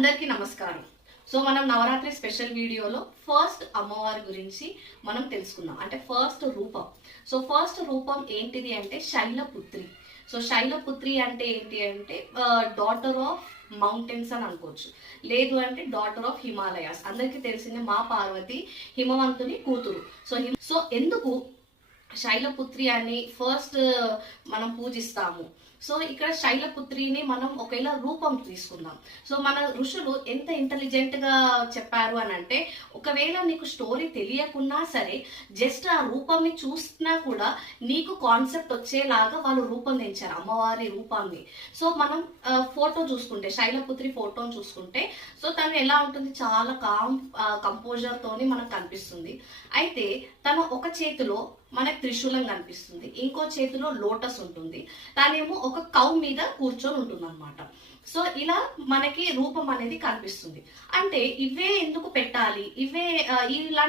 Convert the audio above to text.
అందరికీ నమస్కారం. సో మనం నవరాత్రి స్పెషల్ వీడియోలో ఫస్ట్ అమ్మవారి గురించి మనం తెలుసుకుందాం. అంటే ఫస్ట్ రూపం. సో ఫస్ట్ రూపం ఏంటిది అంటే శైలపుత్రి. సో శైలపుత్రి అంటే ఏంటి అంటే డాటర్ ఆఫ్ మౌంటైన్స్ అని అనుకోవచ్చు, లేదు అంటే డాటర్ ఆఫ్ హిమాలయాస్. అందరికీ తెలిసిందే మా పార్వతి హిమవంతుని కూతురు. సో ఎందుకు శైలపుత్రి అని ఫస్ట్ మనం పూజిస్తాము? సో ఇక్కడ శైలపుత్రిని మనం ఒకవేళ రూపం తీసుకుందాం. సో మన ఋషులు ఎంత ఇంటెలిజెంట్ గా చెప్పారు అని అంటే, ఒకవేళ నీకు స్టోరీ తెలియకున్నా సరే జస్ట్ ఆ రూపాన్ని చూసినా కూడా నీకు కాన్సెప్ట్ వచ్చేలాగా వాళ్ళు రూపొందించారు అమ్మవారి రూపాన్ని. సో మనం ఫోటో చూసుకుంటే, శైలపుత్రి ఫోటోని చూసుకుంటే, సో తను ఎలా ఉంటుంది, చాలా కంపోజర్ తోని మనకు కనిపిస్తుంది. అయితే తను ఒక చేతిలో మనకు త్రిశూలం కనిపిస్తుంది, ఇంకో చేతిలో లోటస్ ఉంటుంది, తనేమో ఒక కౌ మీద కూర్చొని ఉంటుంది అనమాట. సో ఇలా మనకి రూపం అనేది కనిపిస్తుంది. అంటే ఇవే ఎందుకు పెట్టాలి, ఇవే ఇలాంటి